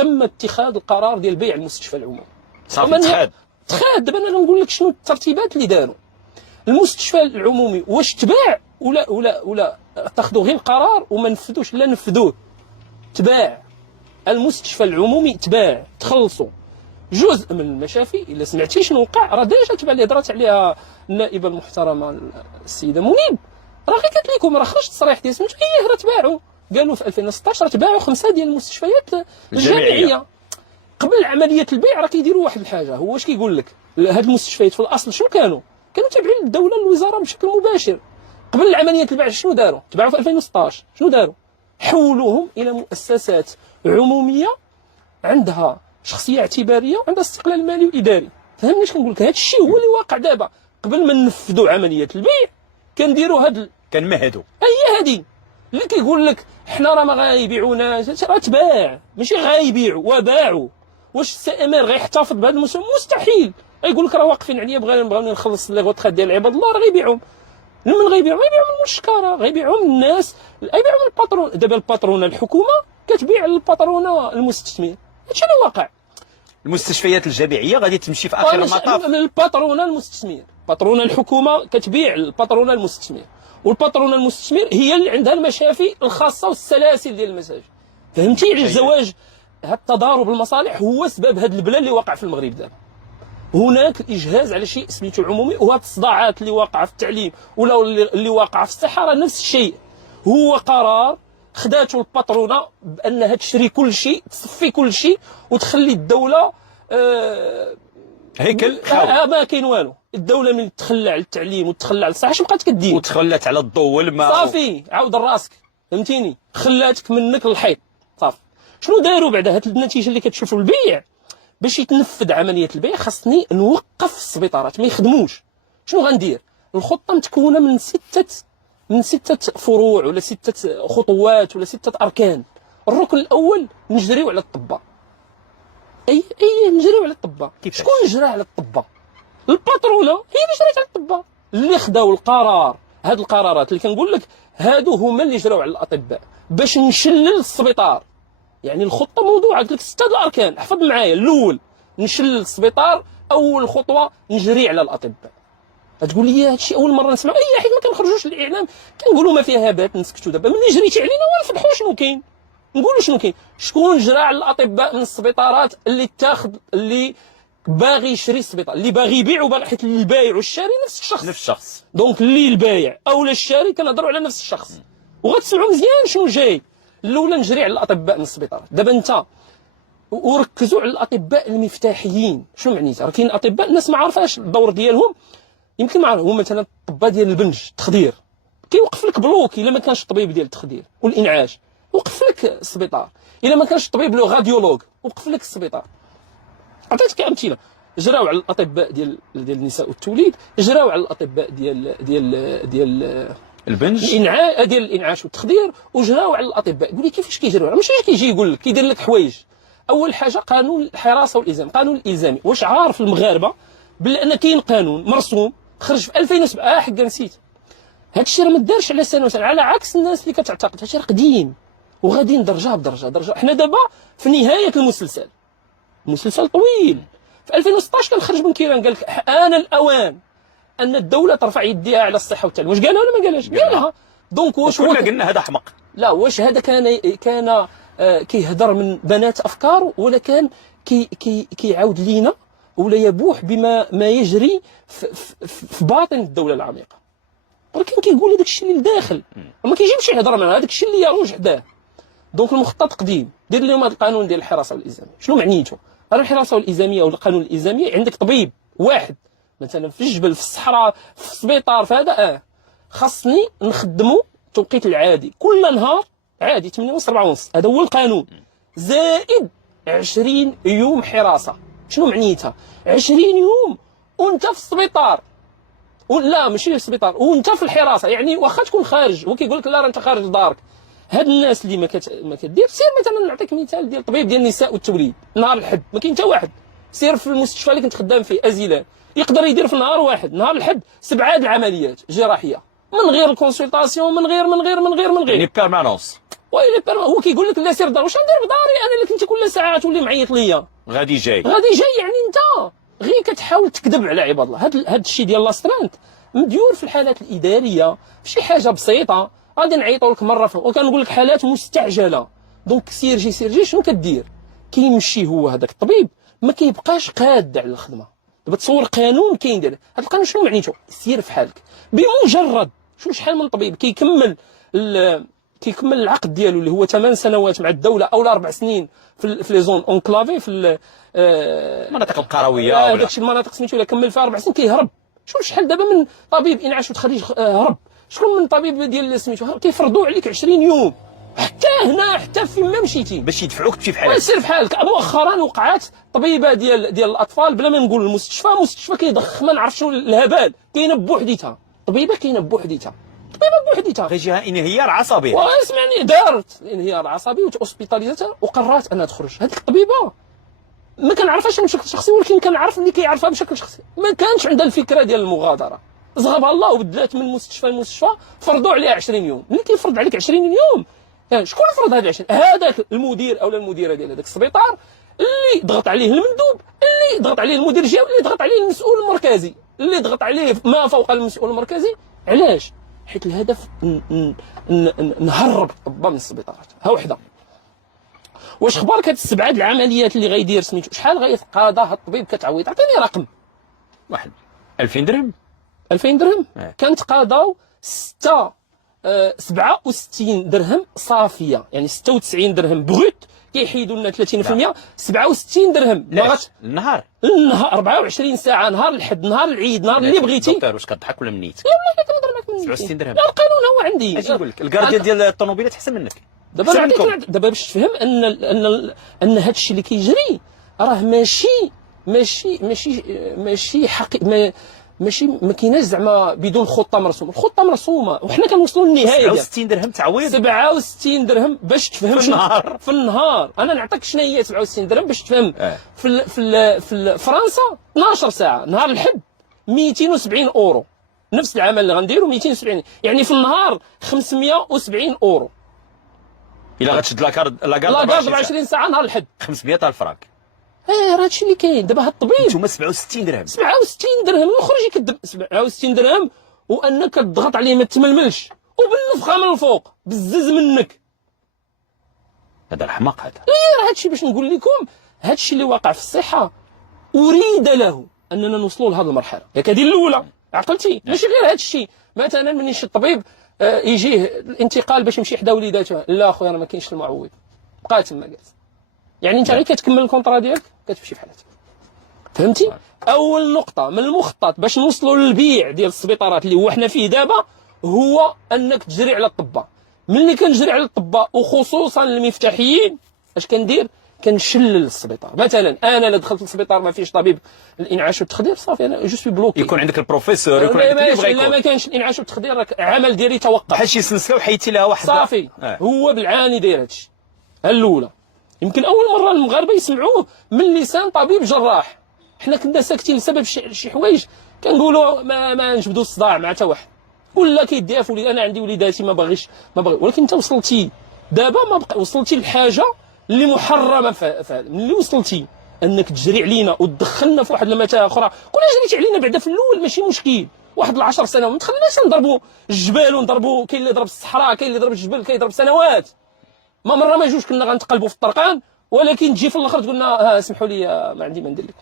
تم اتخاذ القرار ديال بيع المستشفى العمومي. صافي تخاد. دابا انا نقول لك شنو الترتيبات اللي داروا. المستشفى العمومي واش تباع ولا اتخذوا غير القرار وما نفذوش؟ لا نفذوه، تباع. المستشفى العمومي تباع، تخلصوا. جزء من المشافي الا سمعتي شنو وقع، راه ديجا تبع اللي هضرات عليها النائبه المحترمه السيده منيب، راه غير قالت لكم، راه خرج تصريح ديال سميتو راه تباعوا. قالوا في 2016 راه تباعوا 5 ديال المستشفيات الجامعيه. قبل عمليه البيع راه كيديروا واحد الحاجه، هو واش كيقول لك؟ هاد المستشفيات في الاصل شنو كانوا تابعين للدوله الوزاره بشكل مباشر. قبل عمليه البيع شنو داروا؟ تباعوا في 2016. شنو داروا؟ حولوهم الى مؤسسات عموميه عندها شخصيه اعتباريه وعندها استقلال مالي واداري. فهمني اش كنقول لك؟ هذا الشيء هو اللي واقع دابا. قبل ما ننفذوا عمليه البيع كنديروا كنمهدوا هذه اللي كيقول لك حنا راه ما غايبيعوناش، راه تباع ماشي غايبيعوا وباعوا. واش السي ام ار غيحتفظ بهذا المستوى؟ مستحيل. غيقول لك راه واقفين عليا بغاو نخلص لي غوطخات ديال عباد الله، راه غيبيعهم. من غيبيعهم؟ غيبيعهم من المشكره، غيبيعهم الناس، غيبيعهم الباترون. دابا الباترونه الحكومه كتبيع للباترونه المستثمر. هادشي اللي واقع. المستشفيات الجامعيه غادي تمشي في اخر المطاف من الباترونه المستثمر. باترونه الحكومه كتبيع الباترونه المستثمر، والباترونه المستثمر هي اللي عندها المشافي الخاصه والسلاسل ديال المساجد. فهمتي على الزواج؟ هذا التضارب المصالح هو سبب هذا البلا اللي واقع في المغرب دابا. هناك الاجهاز على شيء سميتو عمومي، وهذه الصداعات اللي واقعه في التعليم ولا اللي واقعه في الصحه راه نفس الشيء. هو قرار خداته الباترونه بانها تشري كل شيء، تصفي كل شيء، وتخلي الدوله هيكل خاوي. ما كاين والو. الدوله من تخلى على التعليم وتخلى على الصحه اش بقات كدير؟ وتخلت على الضوء والماء. صافي عاود راسك، فهمتيني؟ خلاتك منك للحيط. صافي. شنو داروا بعد هذه النتيجه اللي كتشوفوا البيع؟ باش يتنفذ عمليه البيع خاصني نوقف السبيطارات ما يخدموش. شنو غندير؟ الخطه متكونه من ستة فروع ولا 6 خطوات ولا 6 اركان. الركن الاول نجريو على الطباء. اي نجريو على الطباء. شكون جرى على الطباء؟ الباترونه هي اللي جرات على الطباء، اللي خداو القرار. هاد القرارات اللي كنقول لك هادو هما اللي جراو على الاطباء باش نشلل السبيطار. يعني الخطه موضوعه، قلت لك 6 الاركان، احفظ معايا. الاول نشلل السبيطار، اول خطوه نجري على الاطباء. تقول لي هادشي اول مره نسمع. حيت ما كنخرجوش للاعلام كنقولوا ما فيها بات، نسكتوا. دابا ملي جريتي علينا ونفضحوا شنو كاين، نقولوا شنو كاين. شكون جرى على الاطباء من السبيطارات اللي باغي يشري السبيطار، اللي باغي يبيع وباغي، حيت اللي البايع والشاري نفس الشخص. دونك اللي البايع اولا الشاري كنهضروا على نفس الشخص. وغتسمعوا مزيان شنو جاي. الاولى نجري على الاطباء من السبيطار. دابا انت وركزوا على الاطباء المفتاحيين. شنو معنيتها؟ راه كاين اطباء الناس ما عارفاش الدور ديالهم، يمكن ما عارف. هما مثلا الطباء ديال البنج التخدير كيوقف لك بلوك الا ما كانش الطبيب ديال التخدير والانعاش، وقف لك السبيطار. الا ما كانش الطبيب لو غاديولوج وقف لك السبيطار. عطيتك امثله. جراو على الاطباء ديال النساء والتوليد، جراو على الاطباء ديال البنج ديال الانعاش والتخدير، وجراو على الاطباء. قول لي كيفاش كيجراو؟ ماشي كيجي يقول لك كيدير لك حوايج. اول حاجه قانون الحراسه والالزام. قانون الالزامي واش عارف المغاربه بان كاين قانون مرسوم خرج في 2007. حقا نسيت. هذا الشيء راه ما دارش على سنه وسنه، على عكس الناس اللي كتعتقد. هذا الشيء قديم وغاديين درجه بدرجه. حنا دابا في نهايه المسلسل طويل. في 2016 كان خرج من كيران قال لك آن الأوان أن الدولة ترفع يديها على الصحة والتعليم. واش قالها ولا ما قالهاش؟ قالها. دونك واش كنا قلنا هذا حمق؟ لا، واش هذا كان كيهضر من بنات أفكار، ولا كان كيعاود لينا ولا يبوح بما يجري في باطن الدولة العميقة؟ ولكن كيقول هذاك الشيء اللي لداخل، ما كيجيبش يهضر معنا هذاك الشيء اللي يروج حداه. دونك المخطط قديم. دير لهم هذا القانون ديال الحراسة والإلزامية. شنو معنيته؟ الحراسه والالزاميه ولا القانون الالزامي، عندك طبيب واحد مثلا في الجبل، في الصحراء، في السبيطار، في هذا خاصني نخدموا التوقيت العادي كل نهار عادي 8 ونص 4 ونص. هذا هو القانون، زائد 20 يوم حراسه. شنو معنيتها؟ 20 يوم وانت في السبيطار، لا ماشي في السبيطار، وانت في الحراسه. يعني واخا تكون خارج، هو كيقول لك لا راه انت خارج دارك. هاد الناس اللي ما كدير، سير مثلا نعطيك مثال ديال طبيب ديال النساء والتوليد. نهار الحد ما كاين حتى واحد. سير في المستشفى اللي كنت خدام فيه ازيلان، يقدر يدير في نهار واحد، نهار الحد، 7 العمليات جراحيه من غير الكونسلطاسيون، من غير يعني بيرمانونس. هو كيقول لك لا سير دار، واش ندير بداري انا اللي كنتي كل ساعه تولي معيط ليا غادي جاي يعني انت غير كتحاول تكذب على عباد الله. هذا الشيء ديال لاسترانت مديور في الحالات الاداريه، في شي حاجه بسيطه غادي نعيطوا لك مره وكنقول لك حالات مستعجله. دونك سير جي شنو كدير؟ كيمشي هو هذاك الطبيب ما كيبقاش قاد على الخدمه. دابا تصور قانون كاين داير هذا القانون شنو معنيته؟ سير في حالك. بمجرد شوف شحال من طبيب كيكمل العقد ديالو اللي هو 8 سنوات مع الدوله او 4 سنين في لي زون اونكلافي في المناطق القرويه ولا داكشي المناطق سميتو الا كمل فيها 4 سنين كيهرب. شوف شحال دابا من طبيب انعاش وتخريج هرب. شكون من طبيب ديال سميتو كيفرضوا عليك 20 يوم حتى هنا حتى فين ما مشيتي باش يدفعوك تمشي في حالك. سير في حالك. مؤخرا وقعات طبيبه ديال الاطفال بلا ما نقول المستشفى كيضخ ما نعرف شنو الهبال، كاينه بوحديتها طبيبه، كاينه بوحديتها غير جاها انهيار عصبي. واسمعني دارت الانهيار العصبي وتوسبيتاليزاتها وقررت انها تخرج. هذيك الطبيبه ما كنعرفهاش بشكل شخصي، ولكن كنعرف اللي كيعرفها بشكل شخصي. ما كانش عندها الفكره ديال المغادره، زغبها الله وبدلات من مستشفى لمستشفى، فرضوا عليها 20 يوم. ملي كيفرض عليك 20 يوم يعني شكون فرض هذا 20؟ هذاك المدير او المديره ديال هذاك السبيطار اللي ضغط عليه المندوب، اللي ضغط عليه المدير الجهوي، اللي ضغط عليه المسؤول المركزي، اللي ضغط عليه ما فوق المسؤول المركزي. علاش؟ حيت الهدف نهرب الطباء من السبيطارات. ها وحده. واش خبارك هاد السبعه العمليات اللي غيدير سميتو شحال غيتقاضى هاد الطبيب كتعويض؟ عطيني رقم. واحد 2000 درهم. 2000 درهم كنتقاضاو 67 درهم صافيه، يعني 96 درهم بغوت كيحيدوا لنا 30%. 67 درهم النهار 24 ساعه، نهار الحد، نهار العيد، نهار اللي بغيتي. دكتور واش كضحك ولا منيت؟ لا والله كنهضر معاك من 67 درهم. لا القانون هو عندي. اش نقول لك الكارديا ديال الطوموبيلات احسن منك. دابا باش تفهم ان هذا الشيء اللي كيجري راه ماشي حقيقي، ماشي ما كايناش زعما بدون خطه مرسومه. الخطه مرسومه وحنا كنوصلوا للنهايه. 67 درهم تعويض. 67 درهم باش تفهم في النهار. انا نعطيك شنو هي 67 درهم باش تفهم. في فرنسا 12 ساعه، نهار الحد 270 اورو. نفس العمل اللي غنديروا 270، يعني في النهار 570 اورو. الا غتشد لاكارد 24 ساعه نهار الحد 500,000 فرانك. راه هادشي اللي كاين دابا. هاد الطبيب انتوما 67 درهم. 67 درهم يخرج يكذب. 67 درهم وانك تضغط عليه ما تململش وبالنفخه من الفوق بزز منك. هذا الحماق هذا. راه هادشي باش نقول لكم هادشي اللي واقع في الصحه اريد له اننا نوصلوا لهذه المرحله. ياك هذه الاولى عقلتي. ماشي غير هادشي. مثلا من شي طبيب يجيه الانتقال باش يمشي حدا وليداته، لا اخويا راه ما كاينش المعوض، بقى تما جالس. يعني انت غير كتكمل الكونطرا ديالك كتمشي في حالتك. فهمتي؟ اول نقطه من المخطط باش نوصلوا للبيع ديال السبيطارات اللي هو حنا فيه دابا هو انك تجري على الطباء. ملي كنجري على الطباء وخصوصا المفتاحيين اش كندير؟ كنشلل السبيطار. مثلا انا الا دخلت للسبيطار ما فيش طبيب الانعاش والتخدير صافي انا جو سوي بلوكي. يكون عندك البروفيسور، يكون عندك اللي بغا يكون. لا ما كانش الانعاش والتخدير راك عمل ديالي توقف. بحال شي سلسله وحيدتي لها واحد صافي. هو بالعاني داير هادشي. الاولى يمكن اول مره المغاربه يسمعوه من لسان طبيب جراح. حنا كنا ساكتين لسبب شي حوايج كنقولوا ما نجبدوا الصداع مع حتى واحد، ولا كيديها في وليد. انا عندي وليداتي ما باغي، ولكن انت وصلتي دابا وصلتي لحاجه اللي محرمه. ملي وصلتي انك تجري علينا وتدخلنا في واحد المتاهه اخرى، كنا جريتي علينا بعدا في الاول ماشي مشكل. واحد 10 سنوات ما تخليناش نضربوا الجبال ونضربوا، كاين اللي ضرب الصحراء، كاين اللي ضرب الجبل، كاين يضرب سنوات. ما مره ما جوج كنا غنتقلبوا في الطرقان، ولكن تجي في الاخر تقول لنا اسمحوا لي ما عندي ما ندير لكم.